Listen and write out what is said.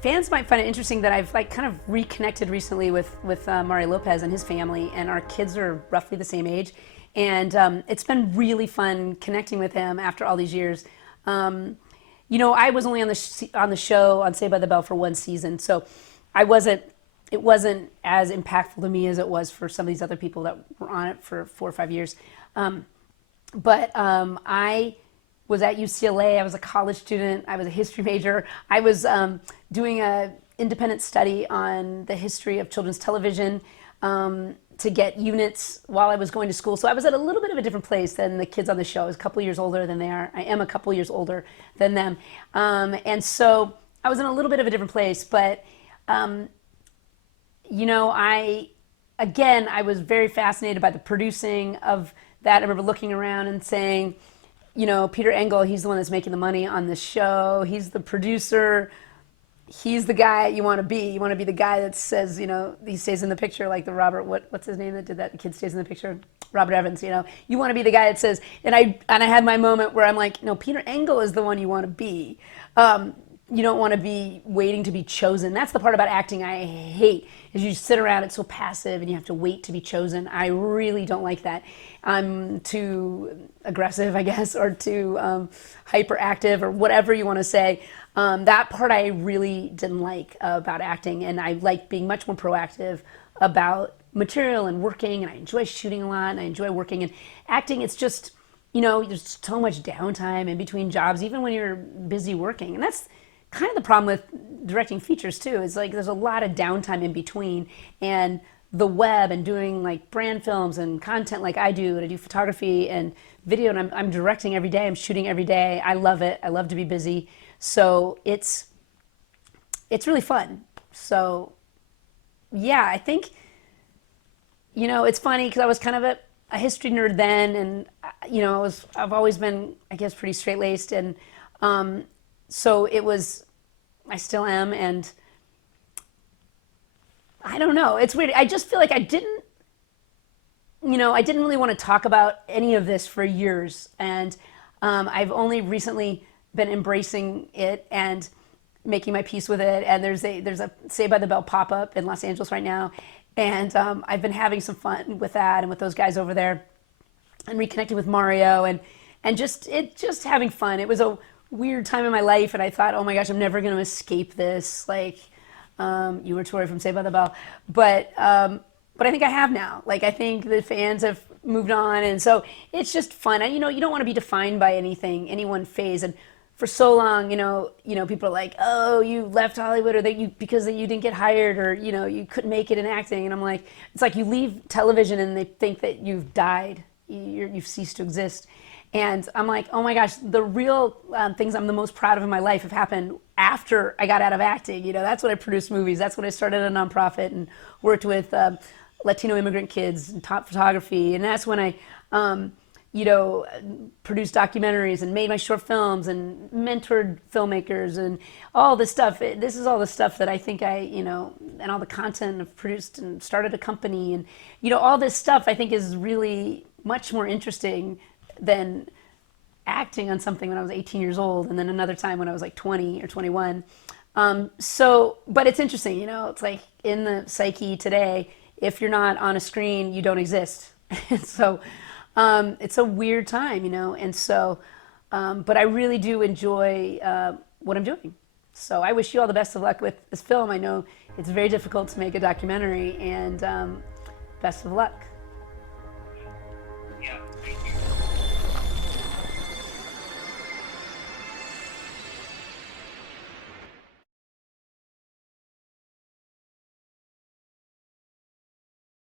Fans might find it interesting that I've like kind of reconnected recently with Mario Lopez and his family, and our kids are roughly the same age, and it's been really fun connecting with him after all these years. I was only on the show on Saved by the Bell for one season, so I wasn't. It wasn't as impactful to me as it was for some of these other people that were on it for 4 or 5 years. I was at UCLA. I was a college student. I was a history major. I was doing an independent study on the history of children's television to get units while I was going to school. So I was at a little bit of a different place than the kids on the show. I was a couple years older than they are. I am a couple years older than them. And so I was in a little bit of a different place. But, I was very fascinated by the producing of that. I remember looking around and saying, Peter Engel, he's the one that's making the money on this show. He's the producer. He's the guy you want to be. You want to be the guy that says, he stays in the picture like the Robert, what's his name that did that? The kid stays in the picture? Robert Evans, You want to be the guy that says, and I had my moment where I'm like, no, Peter Engel is the one you want to be. You don't want to be waiting to be chosen. That's the part about acting I hate, is you sit around, it's so passive, and you have to wait to be chosen. I really don't like that. I'm too aggressive, I guess, or too hyperactive, or whatever you want to say. That part I really didn't like about acting, and I like being much more proactive about material and working, and I enjoy shooting a lot, and I enjoy working. And acting, it's just, there's so much downtime in between jobs, even when you're busy working. And that's kind of the problem with directing features too, is like there's a lot of downtime in between, and the web and doing like brand films and content like I do, and I do photography and video, and I'm directing every day, I'm shooting every day. I love it. I love to be busy. So it's really fun. So yeah, I think, it's funny because I was kind of a history nerd then, and I've always been, I guess, pretty straight-laced, and so I still am, and I don't know, it's weird. I just feel like I didn't really want to talk about any of this for years, and I've only recently been embracing it and making my peace with it. And there's a Saved by the Bell pop-up in Los Angeles right now, and I've been having some fun with that and with those guys over there, and reconnecting with Mario, and just having fun. It was a weird time in my life, and I thought, oh my gosh, I'm never going to escape this. Like, you were Tori from Saved by the Bell, but I think I have now. Like, I think the fans have moved on, and so it's just fun. You don't want to be defined by any one phase. And for so long, people are like, oh, you left Hollywood, or because you didn't get hired, or you couldn't make it in acting. And I'm like, it's like you leave television and they think that you've died, you've ceased to exist. And I'm like, oh my gosh, the real things I'm the most proud of in my life have happened after I got out of acting. That's when I produced movies. That's when I started a nonprofit and worked with Latino immigrant kids and taught photography. And that's when I, produced documentaries and made my short films and mentored filmmakers and all this stuff. This is all the stuff that I think and all the content I've produced and started a company. And, all this stuff I think is really much more interesting than acting on something when I was 18 years old, and then another time when I was like 20 or 21. But it's interesting, it's like in the psyche today, if you're not on a screen, you don't exist. And so it's a weird time, and so, but I really do enjoy what I'm doing. So I wish you all the best of luck with this film. I know it's very difficult to make a documentary, and best of luck.